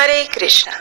हरे कृष्णा।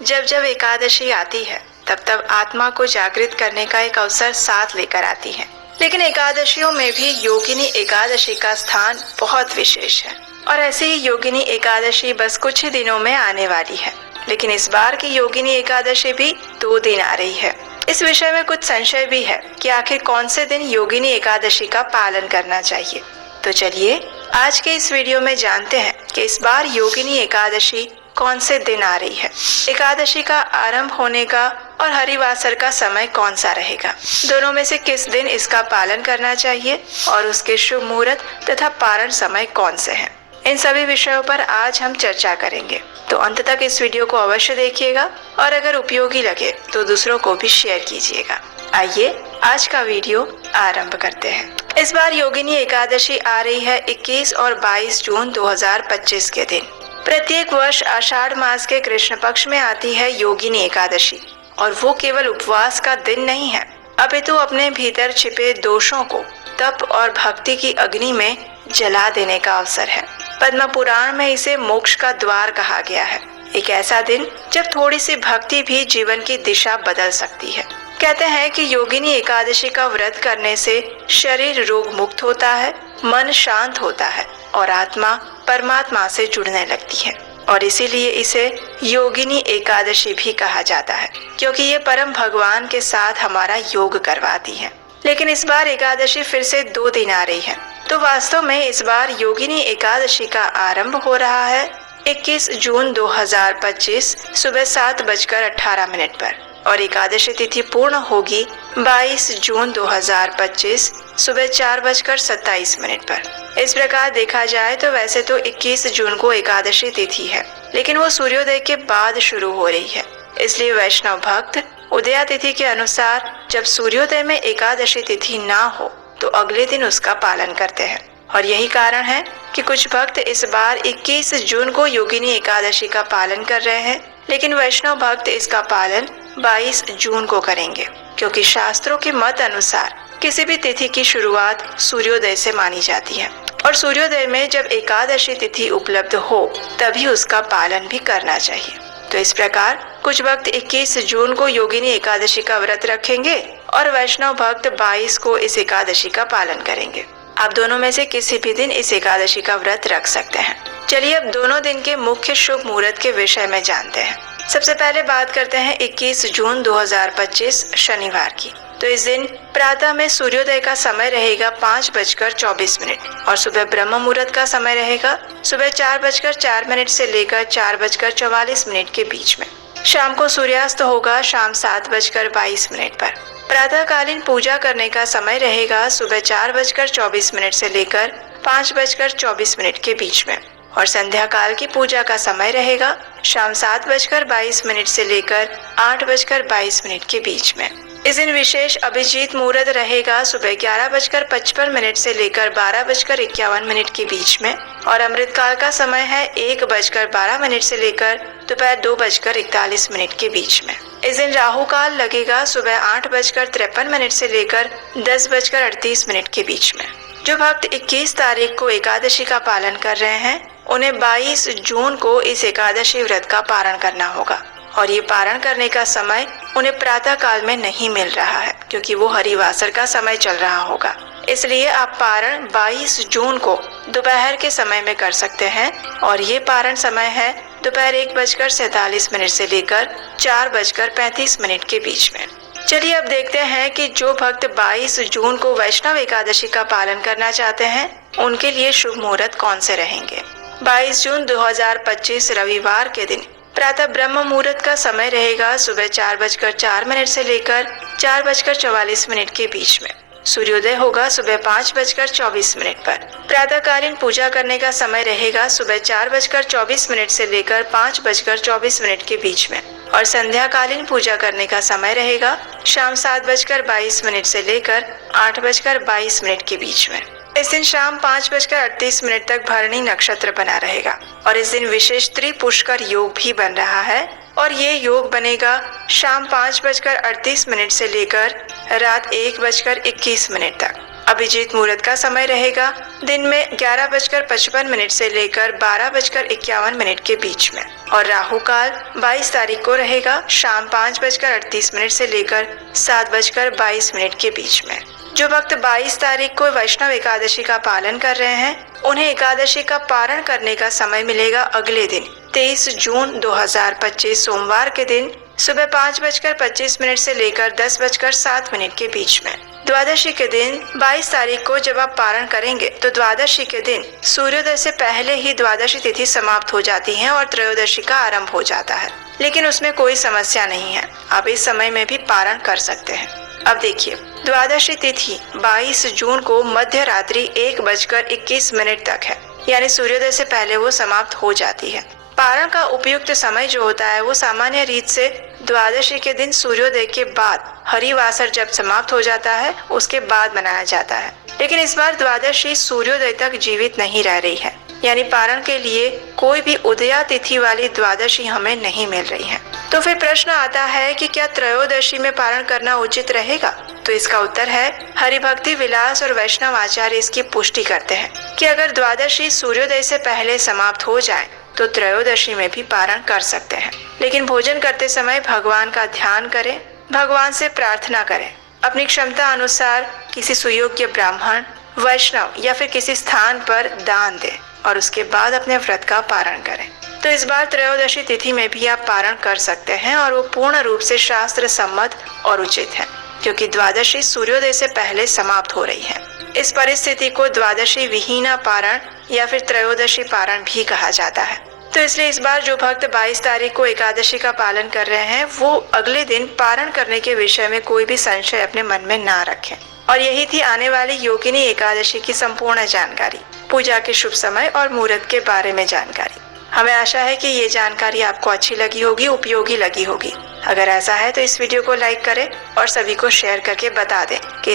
जब जब एकादशी आती है तब तब आत्मा को जागृत करने का एक अवसर साथ लेकर आती है। लेकिन एकादशियों में भी योगिनी एकादशी का स्थान बहुत विशेष है और ऐसे ही योगिनी एकादशी बस कुछ ही दिनों में आने वाली है। लेकिन इस बार की योगिनी एकादशी भी 2 दिन आ रही है। इस विषय में कुछ संशय भी है कि आखिर कौन से दिन योगिनी एकादशी का पालन करना चाहिए। तो चलिए आज के इस वीडियो में जानते हैं कि इस बार योगिनी एकादशी कौन से दिन आ रही है, एकादशी का आरंभ होने का और हरिवासर का समय कौन सा रहेगा, दोनों में से किस दिन इसका पालन करना चाहिए और उसके शुभ मुहूर्त तथा पारण समय कौन से हैं। इन सभी विषयों पर आज हम चर्चा करेंगे, तो अंत तक इस वीडियो को अवश्य देखिएगा और अगर उपयोगी लगे तो दूसरों को भी शेयर कीजिएगा। आइए आज का वीडियो आरंभ करते हैं। इस बार योगिनी एकादशी आ रही है 21 और 22 जून 2025 के दिन। प्रत्येक वर्ष आषाढ़ मास के कृष्ण पक्ष में आती है योगिनी एकादशी और वो केवल उपवास का दिन नहीं है, अपितु अपने भीतर छिपे दोषों को तप और भक्ति की अग्नि में जला देने का अवसर है। पद्म पुराण में इसे मोक्ष का द्वार कहा गया है। एक ऐसा दिन जब थोड़ी सी भक्ति भी जीवन की दिशा बदल सकती है। कहते हैं कि योगिनी एकादशी का व्रत करने से शरीर रोग मुक्त होता है, मन शांत होता है और आत्मा परमात्मा से जुड़ने लगती है और इसीलिए इसे योगिनी एकादशी भी कहा जाता है, क्योंकि ये परम भगवान के साथ हमारा योग करवाती है। लेकिन इस बार एकादशी फिर से 2 दिन आ रही है, तो वास्तव में इस बार योगिनी एकादशी का आरंभ हो रहा है 21 जून 2025 सुबह 7:18 पर और एकादशी तिथि पूर्ण होगी 22 जून 2025 सुबह 4:27 पर। इस प्रकार देखा जाए तो वैसे तो 21 जून को एकादशी तिथि है, लेकिन वो सूर्योदय के बाद शुरू हो रही है। इसलिए वैष्णव भक्त उदया तिथि के अनुसार जब सूर्योदय में एकादशी तिथि ना हो तो अगले दिन उसका पालन करते हैं और यही कारण है कि कुछ भक्त इस बार 21 जून को योगिनी एकादशी का पालन कर रहे हैं, लेकिन वैष्णव भक्त इसका पालन 22 जून को करेंगे, क्योंकि शास्त्रों के मत अनुसार किसी भी तिथि की शुरुआत सूर्योदय से मानी जाती है और सूर्योदय में जब एकादशी तिथि उपलब्ध हो तभी उसका पालन भी करना चाहिए। तो इस प्रकार कुछ भक्त 21 जून को योगिनी एकादशी का व्रत रखेंगे और वैष्णव भक्त 22 को इस एकादशी का पालन करेंगे। आप दोनों में से किसी भी दिन इस एकादशी का व्रत रख सकते हैं। चलिए अब दोनों दिन के मुख्य शुभ मुहूर्त के विषय में जानते हैं। सबसे पहले बात करते हैं 21 जून 2025 शनिवार की। तो इस दिन प्रातः में सूर्योदय का समय रहेगा 5:24 और सुबह ब्रह्म मुहूर्त का समय रहेगा सुबह 4:04 से लेकर 4:44 के बीच में। शाम को सूर्यास्त होगा शाम 7:22 पर। प्रातःकालीन पूजा करने का समय रहेगा सुबह 4:24 से लेकर 5:24 के बीच में और संध्या काल की पूजा का समय रहेगा शाम 7:22 से लेकर 8:22 के बीच में। इस दिन विशेष अभिजीत मुहूर्त रहेगा सुबह 11:55 से लेकर 12:51 के बीच में और अमृत काल का समय है 1:12 से लेकर दोपहर 2:41 के बीच में। इस दिन राहु काल लगेगा सुबह 8:53 से लेकर 10:38 के बीच में। जो भक्त 21 तारीख को एकादशी का पालन कर रहे हैं उन्हें 22 जून को इस एकादशी व्रत का पारण करना होगा और ये पारण करने का समय उन्हें प्रातः काल में नहीं मिल रहा है, क्योंकि वो हरिवासर का समय चल रहा होगा। इसलिए आप पारण 22 जून को दोपहर के समय में कर सकते हैं और ये पारण समय है दोपहर 1:47 से लेकर 4:35 के बीच में। चलिए अब देखते हैं कि जो भक्त 22 जून को वैष्णव एकादशी का पालन करना चाहते हैं उनके लिए शुभ मुहूर्त कौन से रहेंगे। 22 जून 2025 रविवार के दिन प्रातः ब्रह्म मुहूर्त का समय रहेगा सुबह 4:04 से लेकर 4:44 के बीच में। सूर्योदय होगा सुबह 5:24 पर। प्रातःकालीन पूजा करने का समय रहेगा सुबह 4:24 से लेकर 5:24 के बीच में और संध्या कालीन पूजा करने का समय रहेगा शाम 7:22 से लेकर 8:22 के बीच में। इस दिन शाम 5:38 तक भरणी नक्षत्र बना रहेगा और इस दिन विशेष त्रिपुष्कर योग भी बन रहा है और ये योग बनेगा शाम 5:38 से लेकर रात 1:21 तक। अभिजीत मुहूर्त का समय रहेगा दिन में 11:55 से लेकर 12:51 के बीच में और राहु काल 22 तारीख को रहेगा शाम 5:38 से लेकर 7:22 के बीच में। जो भक्त 22 तारीख को वैष्णव एकादशी का पालन कर रहे हैं उन्हें एकादशी का पारण करने का समय मिलेगा अगले दिन 23 जून 2025 सोमवार के दिन सुबह 5:25 से लेकर 10:07 के बीच में। द्वादशी के दिन 22 तारीख को जब आप पारण करेंगे तो द्वादशी के दिन सूर्योदय से पहले ही द्वादशी तिथि समाप्त हो जाती है और त्रयोदशी का आरंभ हो जाता है, लेकिन उसमें कोई समस्या नहीं है, आप इस समय में भी पारण कर सकते हैं। अब देखिए, द्वादशी तिथि 22 जून को मध्य रात्रि 1:21 तक है, यानी सूर्योदय से पहले वो समाप्त हो जाती है। पारण का उपयुक्त समय जो होता है वो सामान्य रीत से द्वादशी के दिन सूर्योदय के बाद हरिवासर जब समाप्त हो जाता है उसके बाद मनाया जाता है, लेकिन इस बार द्वादशी सूर्योदय तक जीवित नहीं रह रही है, यानी पारण के लिए कोई भी उदया तिथि वाली द्वादशी हमें नहीं मिल रही है। तो फिर प्रश्न आता है कि क्या त्रयोदशी में पारण करना उचित रहेगा? तो इसका उत्तर है हरिभक्ति विलास और वैष्णव आचार्य इसकी पुष्टि करते हैं कि अगर द्वादशी सूर्योदय से पहले समाप्त हो जाए तो त्रयोदशी में भी पारण कर सकते हैं, लेकिन भोजन करते समय भगवान का ध्यान करें, भगवान से प्रार्थना करें, अपनी क्षमता अनुसार किसी सुयोग्य ब्राह्मण, वैष्णव या फिर किसी स्थान पर दान दें और उसके बाद अपने व्रत का पारण करें। तो इस बार त्रयोदशी तिथि में भी आप पारण कर सकते हैं और वो पूर्ण रूप से शास्त्र सम्मत और उचित है, क्योंकि द्वादशी सूर्योदय से पहले समाप्त हो रही है। इस परिस्थिति को द्वादशी विहीना पारण या फिर त्रयोदशी पारण भी कहा जाता है। तो इसलिए इस बार जो भक्त 22 तारीख को एकादशी का पालन कर रहे हैं वो अगले दिन पारण करने के विषय में कोई भी संशय अपने मन में ना रखें। और यही थी आने वाली योगिनी एकादशी की संपूर्ण जानकारी, पूजा के शुभ समय और मुहूर्त के बारे में जानकारी। हमें आशा है कि ये जानकारी आपको अच्छी लगी होगी, उपयोगी लगी होगी। अगर ऐसा है तो इस वीडियो को लाइक करें और सभी को शेयर करके बता दें कि